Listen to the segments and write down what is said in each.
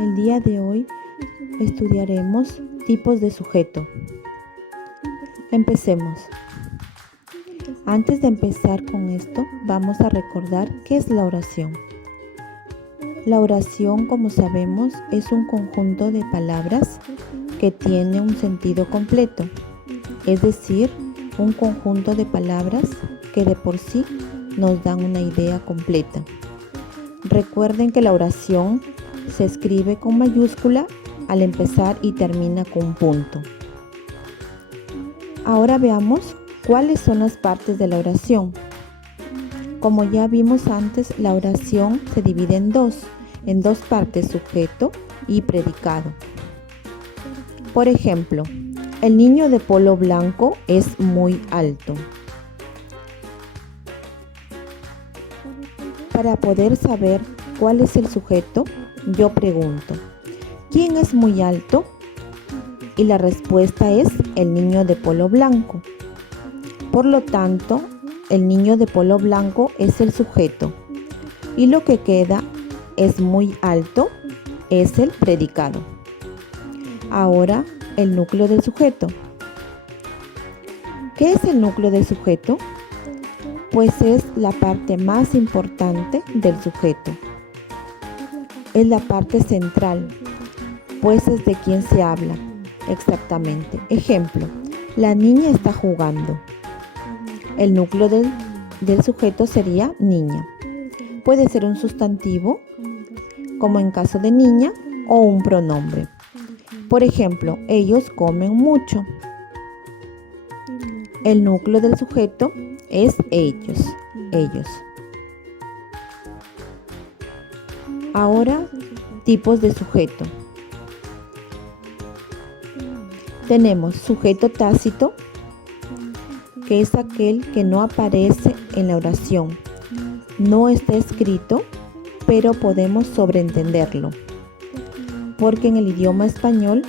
El día de hoy estudiaremos tipos de sujeto. Empecemos. Antes de empezar con esto, vamos a recordar qué es la oración. La oración, como sabemos, es un conjunto de palabras que tiene un sentido completo, es decir, un conjunto de palabras que de por sí nos dan una idea completa. Recuerden que la oración se escribe con mayúscula al empezar y termina con un punto. Ahora veamos cuáles son las partes de la oración. Como ya vimos antes, la oración se divide en dos partes, sujeto y predicado. Por ejemplo, el niño de polo blanco es muy alto. Para poder saber cuál es el sujeto, yo pregunto, ¿quién es muy alto? Y la respuesta es el niño de polo blanco. Por lo tanto, el niño de polo blanco es el sujeto. Y lo que queda es muy alto, es el predicado. Ahora, el núcleo del sujeto. ¿Qué es el núcleo del sujeto? Pues es la parte más importante del sujeto. Es la parte central, pues es de quien se habla. Exactamente. Ejemplo, la niña está jugando. El núcleo del sujeto sería niña. Puede ser un sustantivo, como en caso de niña, o un pronombre. Por ejemplo, ellos comen mucho. El núcleo del sujeto es ellos. Ahora, tipos de sujeto. Tenemos sujeto tácito, que es aquel que no aparece en la oración. No está escrito, pero podemos sobreentenderlo. Porque en el idioma español,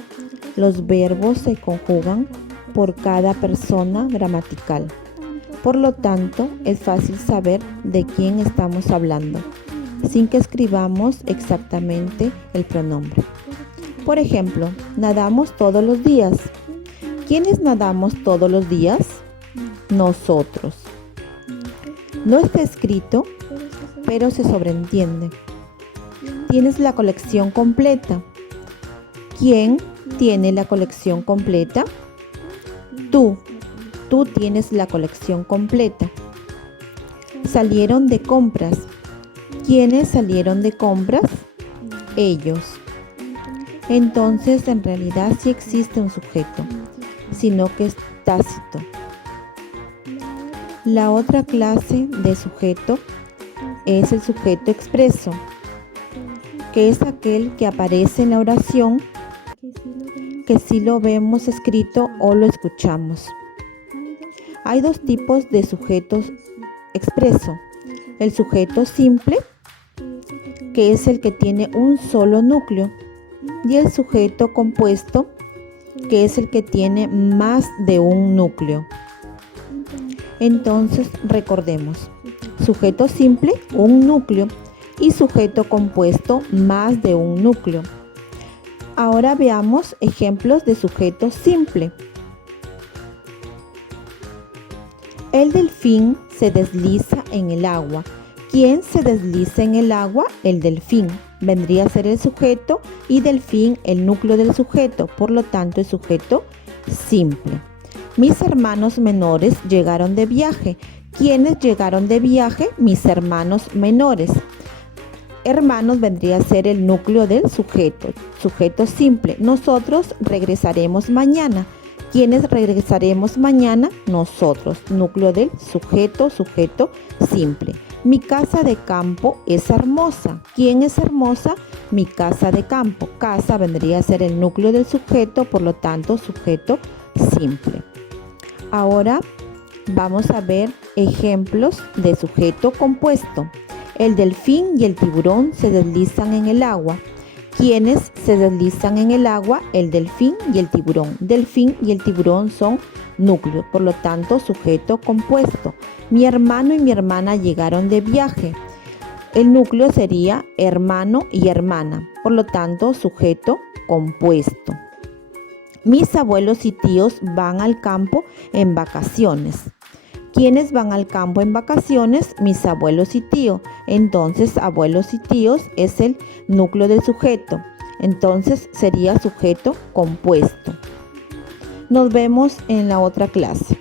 los verbos se conjugan por cada persona gramatical. Por lo tanto, es fácil saber de quién estamos hablando, sin que escribamos exactamente el pronombre. Por ejemplo, nadamos todos los días. ¿Quiénes nadamos todos los días? Nosotros. No está escrito, pero se sobreentiende. ¿Tienes la colección completa? ¿Quién tiene la colección completa? Tú tienes la colección completa. Salieron de compras. ¿Quiénes salieron de compras? Ellos. Entonces, en realidad sí existe un sujeto, sino que es tácito. La otra clase de sujeto es el sujeto expreso, que es aquel que aparece en la oración, que sí lo vemos escrito o lo escuchamos. Hay dos tipos de sujetos expreso. El sujeto simple, que es el que tiene un solo núcleo, y el sujeto compuesto, que es el que tiene más de un núcleo. Entonces, recordemos, sujeto simple, un núcleo, y sujeto compuesto, más de un núcleo. Ahora veamos ejemplos de sujeto simple. El delfín se desliza en el agua. ¿Quién se desliza en el agua? El delfín. Vendría a ser el sujeto y delfín el núcleo del sujeto, por lo tanto el sujeto simple. Mis hermanos menores llegaron de viaje. ¿Quiénes llegaron de viaje? Mis hermanos menores. Hermanos vendría a ser el núcleo del sujeto simple. Nosotros regresaremos mañana. ¿Quiénes regresaremos mañana? Nosotros, núcleo del sujeto simple. Mi casa de campo es hermosa. ¿Quién es hermosa? Mi casa de campo. Casa vendría a ser el núcleo del sujeto, por lo tanto, sujeto simple. Ahora vamos a ver ejemplos de sujeto compuesto. El delfín y el tiburón se deslizan en el agua. ¿Quiénes se deslizan en el agua? El delfín y el tiburón. Delfín y el tiburón son núcleos, por lo tanto, sujeto compuesto. Mi hermano y mi hermana llegaron de viaje. El núcleo sería hermano y hermana, por lo tanto, sujeto compuesto. Mis abuelos y tíos van al campo en vacaciones. ¿Quiénes van al campo en vacaciones? Mis abuelos y tíos. Entonces, abuelos y tíos es el núcleo del sujeto. Entonces, sería sujeto compuesto. Nos vemos en la otra clase.